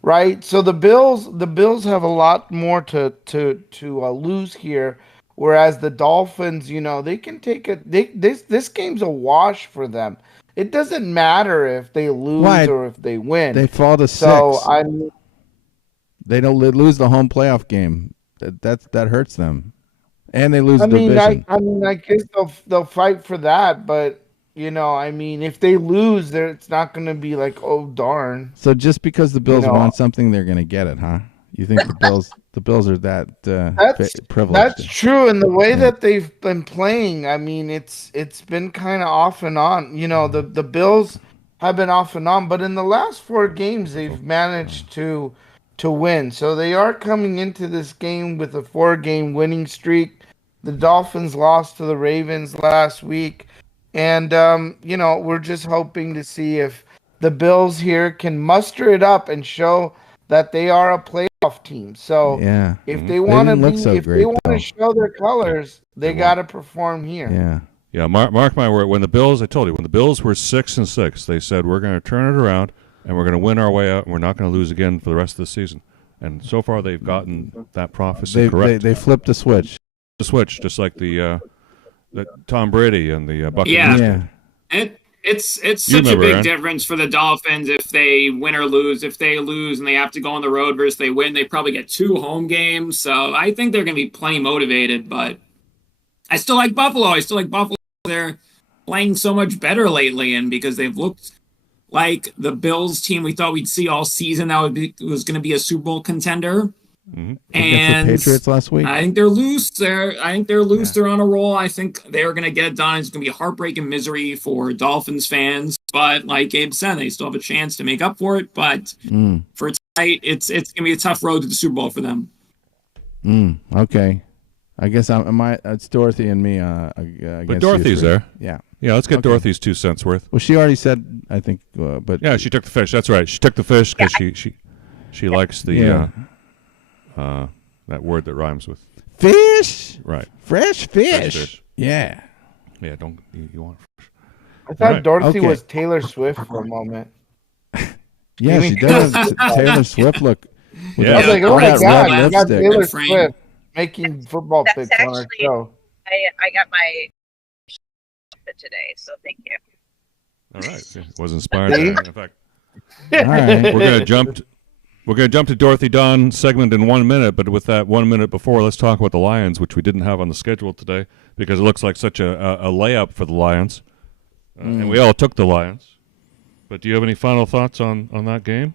right. So the Bills have a lot more to lose here, whereas the Dolphins, they can take this game's a wash for them. It doesn't matter if they lose or if they win. They fall to 6. They lose the home playoff game. That hurts them. And they lose the division. I guess they'll fight for that, but if they lose, it's not going to be like, oh darn. So just because the Bills want something, they're going to get it, huh? You think the Bills are that privileged? That's true, and the way that they've been playing, it's been kind of off and on. The Bills have been off and on, but in the last 4 games, they've managed to win. So they are coming into this game with a 4-game winning streak. The Dolphins lost to the Ravens last week. And, we're just hoping to see if the Bills here can muster it up and show that they are a playoff team. So if they want to show their colors, they got to perform here. Yeah. Yeah, mark my word. When the Bills were 6-6, they said we're going to turn it around and we're going to win our way out and we're not going to lose again for the rest of the season. And so far they've gotten that prophecy correct. They flipped the switch. Just like the Tom Brady and the Buccaneers. Yeah. It's such a big difference for the Dolphins if they win or lose. If they lose and they have to go on the road versus they win, they probably get 2 home games. So I think they're going to be plenty motivated. But I still like Buffalo. They're playing so much better lately, and because they've looked like the Bills team we thought we'd see all season that was going to be a Super Bowl contender. Mm-hmm. And the Patriots last week. I think they're loose. They're loose. They're on a roll. I think they're going to get it done. It's going to be heartbreaking misery for Dolphins fans. But like Gabe said, they still have a chance to make up for it. But for tonight, it's going to be a tough road to the Super Bowl for them. Okay. I guess it's Dorothy and me. But Dorothy's there. Yeah. Yeah, let's get Dorothy's 2 cents worth. Well, she already said, I think, but yeah, she took the fish. That's right. She took the fish because she likes the that word that rhymes with fish. Right. Fresh fish. Yeah. Yeah. Don't you want fish? I thought Dorothy was Taylor Swift for a moment. Yeah, she does. Taylor Swift look. I was like, oh my God, you got Taylor Swift making football picks on our show. I got my today, so thank you. All right, it was inspired. In fact, all right, we're gonna jump to Dorothy Dawn segment in 1 minute, but with that 1 minute before, let's talk about the Lions, which we didn't have on the schedule today because it looks like such a layup for the Lions, and we all took the Lions. But do you have any final thoughts on that game?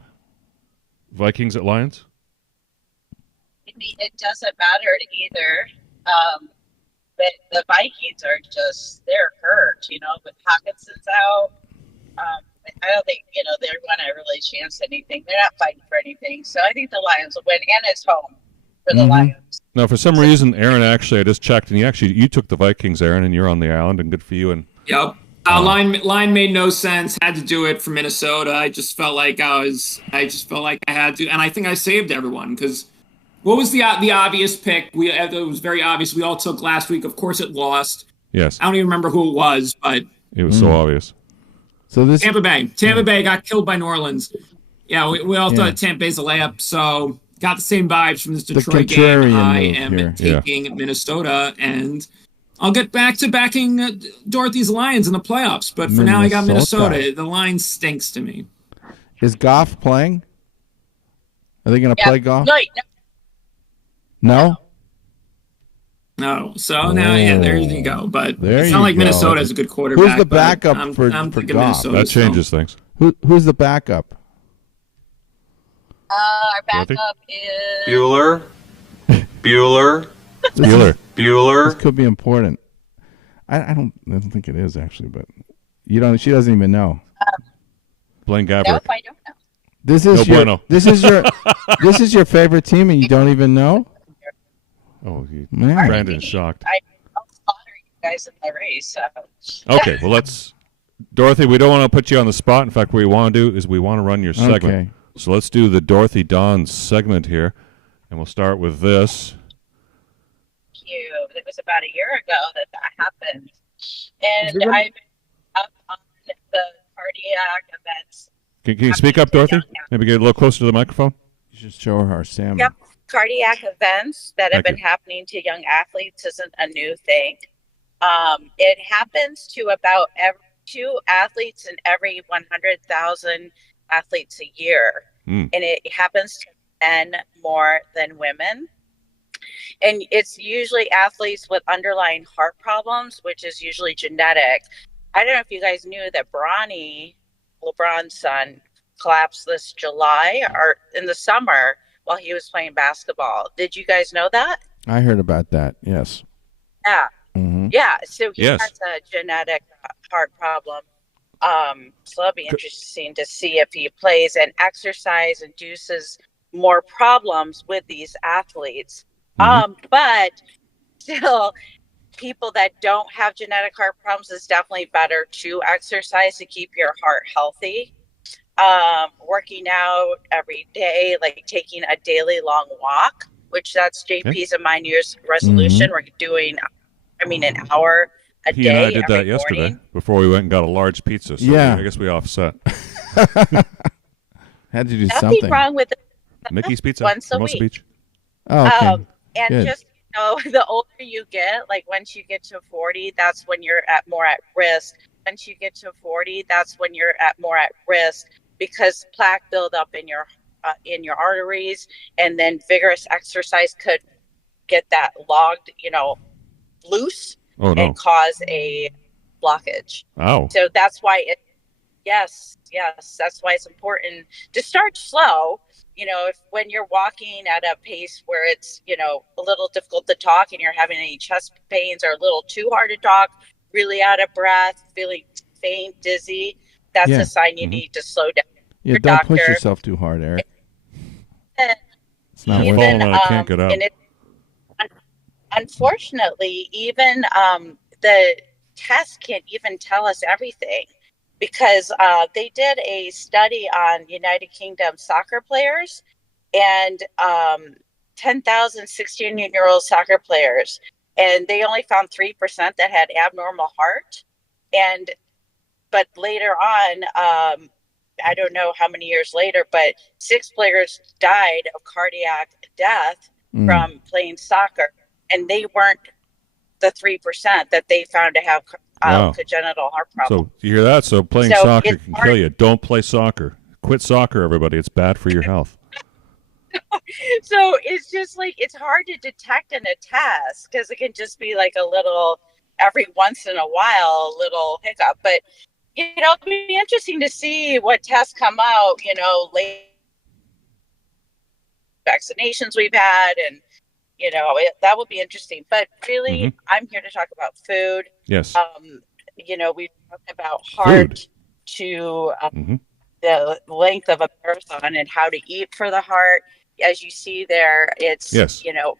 Vikings at Lions? I mean, it doesn't matter either. But the Vikings are they're hurt, with Hawkinson's out. I don't think, they're going to really chance anything. They're not fighting for anything. So I think the Lions will win, and it's home for the Lions. Now, for some reason, Aaron, I just checked, and you took the Vikings, Aaron, and you're on the island, and good for you. And yep. Line made no sense. Had to do it for Minnesota. I just felt like I had to, and I think I saved everyone because what was the obvious pick? It was very obvious. We all took last week. Of course, it lost. Yes. I don't even remember who it was, but it was so obvious. So this Tampa Bay got killed by New Orleans. Yeah, we all thought Tampa Bay's a layup. So got the same vibes from this Detroit game. I am taking Minnesota, and I'll get back to backing Dorothy's Lions in the playoffs. But for now, I got Minnesota. The line stinks to me. Is Goff playing? Are they going to play Goff? No? No. So now, there you go. But it's not like Minnesota is a good quarterback. Who's the backup for Goff? Minnesota, that changes things. Who's the backup? Our backup is Bueller. Bueller. This could be important. I don't think it is actually, but you don't. She doesn't even know. Blaine Gabbert. No, I don't know. This is this is your favorite team, and you don't even know. Oh, Man. Brandon's shocked. I'll slaughter you guys in the race. So. Okay, well, let's... Dorothy, we don't want to put you on the spot. In fact, what we want to do is we want to run your segment. Okay. So let's do the Dorothy Dawn segment here, and we'll start with this. It was about a year ago that happened. And I've been up on the cardiac events. Can you speak up, Dorothy? Maybe get a little closer to the microphone. You should show her our salmon. Yep. Cardiac events that have been happening to young athletes isn't a new thing. It happens to about 2 athletes in every 100,000 athletes a year. And it happens to men more than women. And it's usually athletes with underlying heart problems, which is usually genetic. I don't know if you guys knew that Bronny, LeBron's son, collapsed this July or in the summer while he was playing basketball. Did you guys know that? I heard about that. Yes. Yeah. Mm-hmm. Yeah. So he has a genetic heart problem. So it'll be interesting to see if he plays, and exercise induces more problems with these athletes. But still, people that don't have genetic heart problems, it's definitely better to exercise to keep your heart healthy. Working out every day, like taking a daily long walk, which that's JP's and my New Year's resolution. We're doing, an hour a day. He and I did that yesterday morning. before we went and got a large pizza. So I guess we offset. Had to do Nothing something. wrong with it. Mickey's Pizza, once a Hermosa week. Beach. Oh, okay. And Good. just, the older you get, like once you get to 40, that's when you're more at risk. Once you get to 40, that's when you're more at risk because plaque buildup in your arteries, and then vigorous exercise could get that logged, loose and cause a blockage. Oh. So that's why yes, that's why it's important to start slow. When you're walking at a pace where it's, a little difficult to talk and you're having any chest pains or a little too hard to talk, really out of breath, feeling faint, dizzy, that's a sign you need to slow down. Yeah, don't push yourself too hard, Eric. It's not worth it. I can't get out. And unfortunately, even the test can't even tell us everything. Because they did a study on United Kingdom soccer players and 10,000 16-year-old soccer players. And they only found 3% that had abnormal heart. But later on, I don't know how many years later, but 6 players died of cardiac death from playing soccer. And they weren't the 3% that they found to have congenital heart problems. So you hear that? So playing soccer can kill you. Don't play soccer. Quit soccer, everybody. It's bad for your health. So it's just like, it's hard to detect in a test because it can just be like a little, every once in a while, a little hiccup. But, it'll be interesting to see what tests come out, late vaccinations we've had, and that would be interesting. But really, I'm here to talk about food. Yes. We talked about heart to the length of a marathon and how to eat for the heart. As you see there, it's,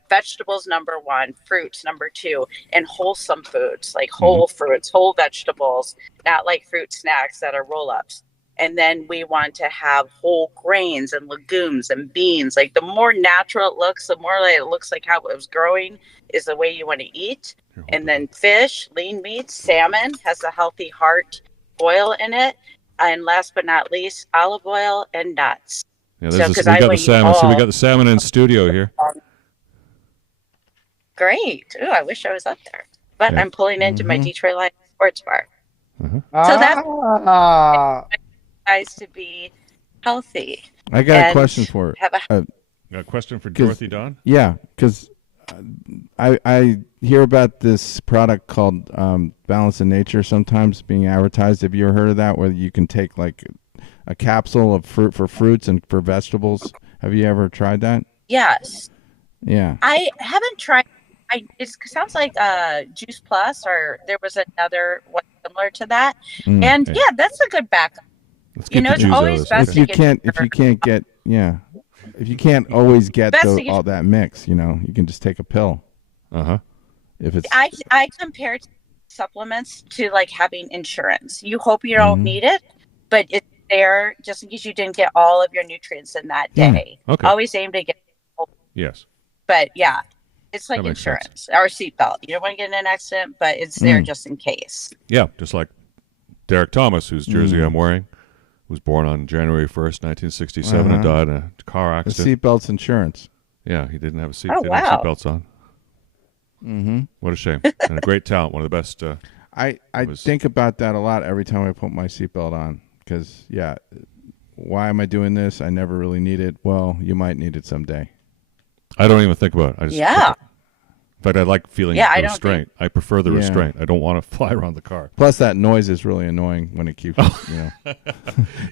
vegetables, number 1, fruits, number 2, and wholesome foods, like whole fruits, whole vegetables, not like fruit snacks that are roll-ups. And then we want to have whole grains and legumes and beans. Like the more natural it looks, the more like it looks like how it was growing is the way you want to eat. And then fish, lean meat, salmon has a healthy heart oil in it. And last but not least, olive oil and nuts. Yeah, we got the salmon. So we got the salmon in studio here. Great. Ooh, I wish I was up there. But I'm pulling into my Detroit Lions sports bar. So that's guys to be healthy. I got a question for got a question for Dorothy Dawn? Yeah, because I hear about this product called Balance in Nature sometimes being advertised. Have you ever heard of that, where you can take like a capsule of fruit for fruits and for vegetables, Have you ever tried that? Yes. Yeah. I haven't tried. It sounds like Juice Plus, or there was another one similar to that. And hey. yeah, that's a good backup. Let's You get know, the it's Jews out of always this, best okay. If you can't get if you can't always get Best to get- all that mix, you know, you can just take a pill. If it's I compare supplements to like having insurance. You hope you don't need it, but it's there just in case you didn't get all of your nutrients in that day. Okay. Always aim to get. Yes. But yeah, it's like That makes insurance or seatbelt. You don't want to get in an accident, but it's there just in case. Yeah, just like Derek Thomas, whose jersey I'm wearing, was born on January 1st, 1967, and died in a car the accident. seatbelt's insurance. Yeah, he didn't have a seat. Oh, Didn't have wow. seatbelts on. Mm-hmm. What a shame. And a great talent, one of the best. I think about that a lot every time I put my seatbelt on because, why am I doing this? I never really need it. Well, you might need it someday. I don't even think about it. I just, Yeah. In fact, I like feeling Yeah, the I don't restraint. I prefer the restraint. I don't want to fly around the car. Plus, that noise is really annoying when it keeps,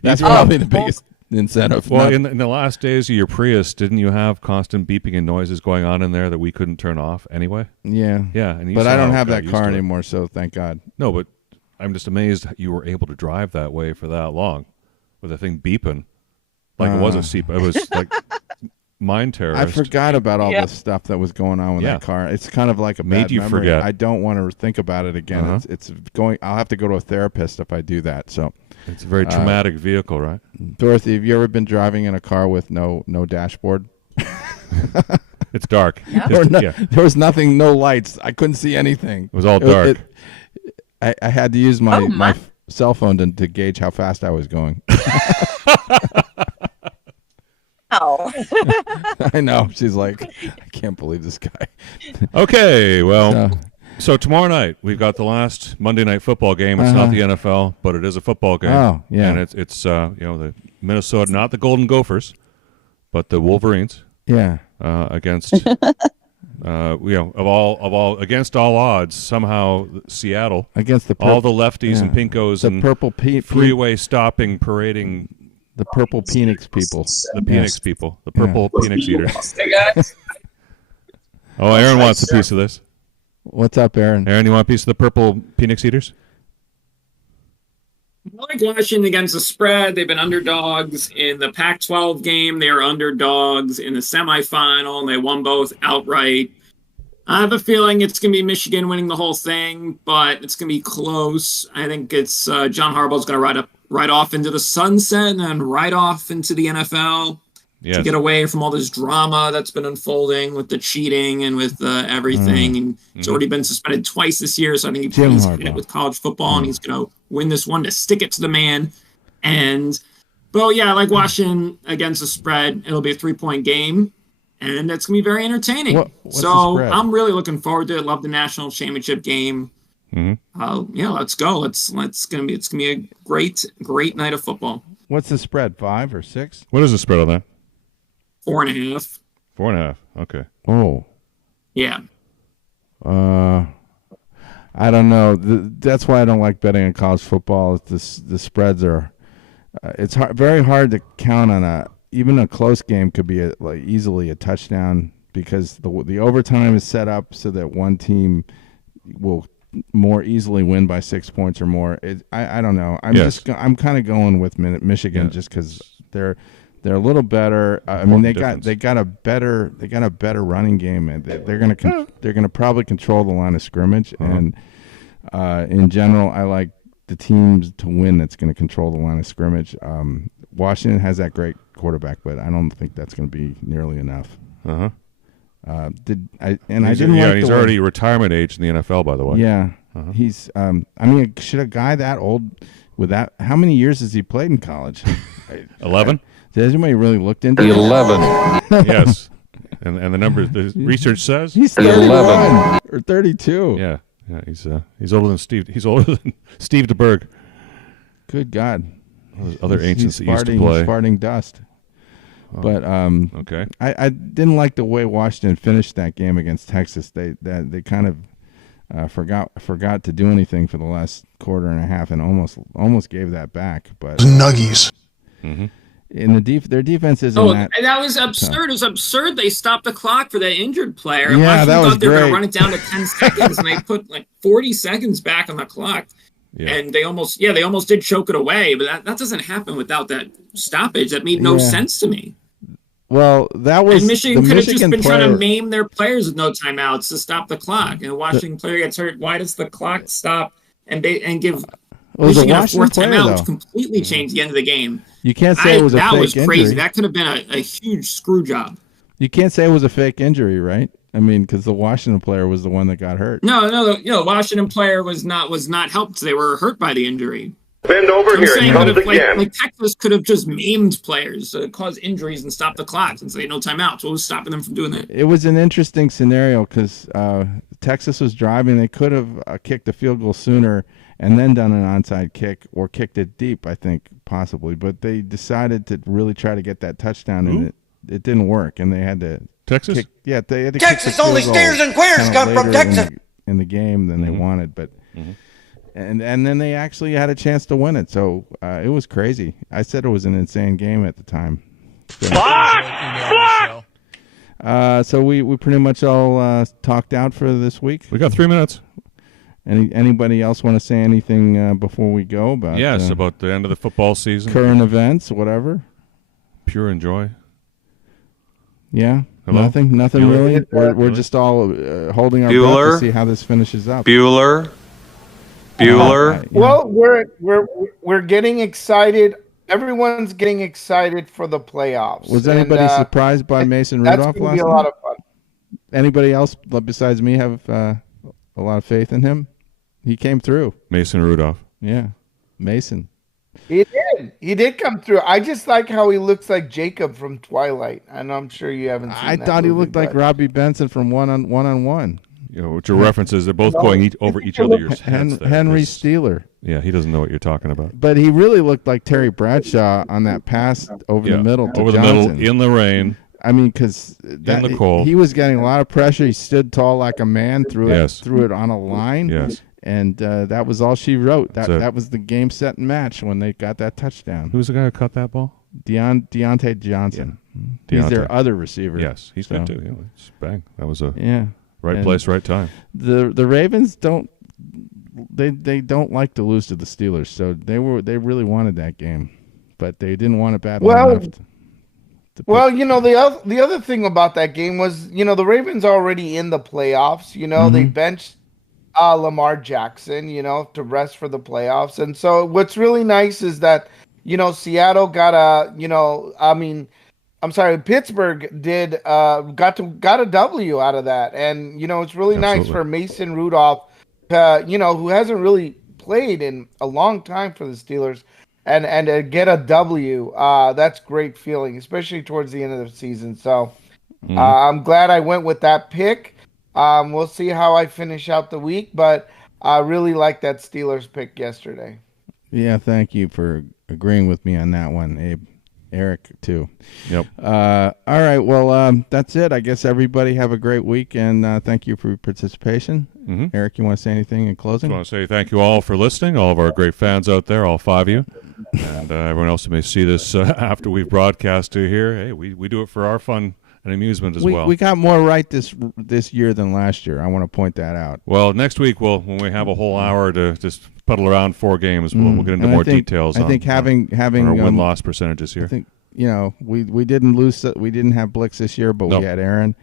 That's probably the biggest incentive. Well, in the last days of your Prius, didn't you have constant beeping and noises going on in there that we couldn't turn off anyway? Yeah. Yeah. And you But I don't somehow have got that used car to it. anymore, so thank God. No, but I'm just amazed you were able to drive that way for that long with the thing beeping. Like it wasn't seat. It was like mind terrorist. I forgot about all the stuff that was going on with that car. It's kind of like a Made bad you memory. forget. I don't want to think about it again. It's going. I'll have to go to a therapist if I do that. So It's a very dramatic vehicle, right? Dorothy, have you ever been driving in a car with no dashboard? It's dark. There was nothing, no lights. I couldn't see anything. It was all dark. I had to use my cell phone to gauge how fast I was going. Oh. I know. She's like, I can't believe this guy. Okay, well, so tomorrow night we've got the last Monday Night Football game. It's not the NFL, but it is a football game. Oh, yeah. And it's the Minnesota, not the Golden Gophers, but the Wolverines. Yeah. Against against all odds, somehow Seattle Against all the lefties and pinkos the and purple freeway stopping, parading. The purple Phoenix people. The Phoenix people. The purple Phoenix eaters. Oh, Aaron wants a piece of this. What's up, Aaron? Aaron, you want a piece of the purple Phoenix eaters? I like Washington against the spread. They've been underdogs in the Pac-12 game. They were underdogs in the semifinal, and they won both outright. I have a feeling it's going to be Michigan winning the whole thing, but it's going to be close. I think it's John Harbaugh's going to ride off into the sunset and then right off into the NFL to get away from all this drama that's been unfolding with the cheating and with everything. And he's already been suspended twice this year, so I think he's in it with college football, and he's going to win this one to stick it to the man. But yeah, I like Washington against the spread. It'll be a 3-point game, and it's going to be very entertaining. What's so the spread? I'm really looking forward to it. Love the national championship game. Let's go. It's gonna be a great night of football. What's the spread? 5 or 6? What is the spread on that? 4.5. 4.5. Okay. Oh. Yeah. I don't know. That's why I don't like betting on college football. The spreads are. It's very hard to count on even a close game could be easily a touchdown because the overtime is set up so that one team will more easily win by 6 points or more. I don't know. I'm kind of going with Michigan just because they're a little better. I mean they got a better running game, and they're gonna probably control the line of scrimmage. And in general, I like the teams to win that's going to control the line of scrimmage. Washington has that great quarterback, but I don't think that's going to be nearly enough. He's already retirement age in the NFL, by the way. Yeah, he's. Should a guy that old with that? How many years has he played in college? 11. Has anybody really looked into 11. Yes, and the numbers. The research says he's 31 or 32. Yeah, he's older than Steve. He's older than Steve DeBerg. Good God, those other ancients that used to play. He's farting dust. But okay, I didn't like the way Washington finished that game against Texas. They kind of forgot to do anything for the last quarter and a half, and almost gave that back. But Nuggies. in their defense isn't and that was absurd. Tough. It was absurd. They stopped the clock for that injured player. Yeah, Washington that was thought they were going to run it down to 10 seconds, and they put like 40 seconds back on the clock. Yeah. And they almost did choke it away. But that doesn't happen without that stoppage. That made no sense to me. Well, that was and Michigan could have just been trying to maim their players with no timeouts to stop the clock. And a Washington player gets hurt. Why does the clock stop and give Michigan a fourth timeout, which completely changed the end of the game? You can't say it was a fake injury. That was crazy. That could have been a huge screw job. You can't say it was a fake injury, right? I mean, because the Washington player was the one that got hurt. No, the Washington player was not helped. They were hurt by the injury. Bend over here. It comes again. Like Texas could have just maimed players, caused injuries, and stopped the clock since they had no timeouts. What was stopping them from doing that? It was an interesting scenario because Texas was driving. They could have kicked a field goal sooner and then done an onside kick or kicked it deep, I think, possibly. But they decided to really try to get that touchdown, and it didn't work, and they had to Texas? They had to Texas only steers and queers come from Texas. In the game than they wanted, but and then they actually had a chance to win it. So it was crazy. I said it was an insane game at the time. So we pretty much all talked out for this week. We got 3 minutes. Anybody else want to say anything before we go about? Yes, about the end of the football season, current events, whatever. Pure enjoy. Yeah. Hello? Nothing really. We're just all holding our breath to see how this finishes up. Bueller. Well, we're getting excited. Everyone's getting excited for the playoffs. Was anybody surprised by Mason Rudolph last night? That's going to be a lot of fun. Anybody else besides me have a lot of faith in him? He came through. Mason Rudolph. Yeah, Mason. He did. He did come through. I just like how he looks like Jacob from Twilight. And I'm sure you haven't seen that. I thought he looked like Robbie Benson from One on One. You know, which your references, they're both going over each other's heads. Henry Steeler. Yeah, he doesn't know what you're talking about. But he really looked like Terry Bradshaw on that pass over the middle to Johnson. In the rain. I mean, because in the cold. He was getting a lot of pressure. He stood tall like a man, threw it on a line. Yes. And that was all she wrote. That was the game, set, and match when they got that touchdown. Who's the guy who caught that ball? Deontay Johnson. Yeah. He's their other receiver. Yes, he's good too. Yeah, bang. That was right place, right time. The Ravens don't like to lose to the Steelers, so they really wanted that game, but they didn't want it bad enough. Well, the other thing about that game was, the Ravens are already in the playoffs. They benched Lamar Jackson, to rest for the playoffs. And so what's really nice is that, Seattle got Pittsburgh got a W out of that. And, it's really nice for Mason Rudolph, who hasn't really played in a long time for the Steelers and to get a W. That's great feeling, especially towards the end of the season. So I'm glad I went with that pick. We'll see how I finish out the week, but I really like that Steelers pick yesterday. Yeah, thank you for agreeing with me on that one, Abe. Eric, too. Yep. All right, well, that's it. I guess everybody have a great week, and thank you for your participation. Mm-hmm. Eric, you want to say anything in closing? I want to say thank you all for listening, all of our great fans out there, all 5 of you, and everyone else who may see this after we've broadcast to here. Hey, we do it for our fun and amusement as well. We got more right this year than last year. I want to point that out. Well, next week when we have a whole hour to just puddle around 4 games, we'll get into more details. I think having our win-loss percentages here. I think we didn't lose. We didn't have Blix this year, but we had Aaron,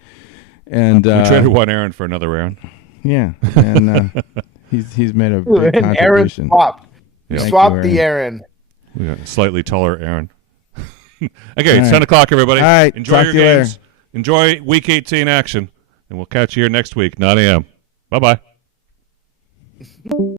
and we traded one Aaron for another Aaron. Yeah, and he's made a big contribution. Aaron swapped. Swapped the Aaron. We got a slightly taller Aaron. Okay, it's 10 o'clock, everybody. All right, enjoy your games. Enjoy Week 18 action, and we'll catch you here next week, 9 a.m. Bye-bye.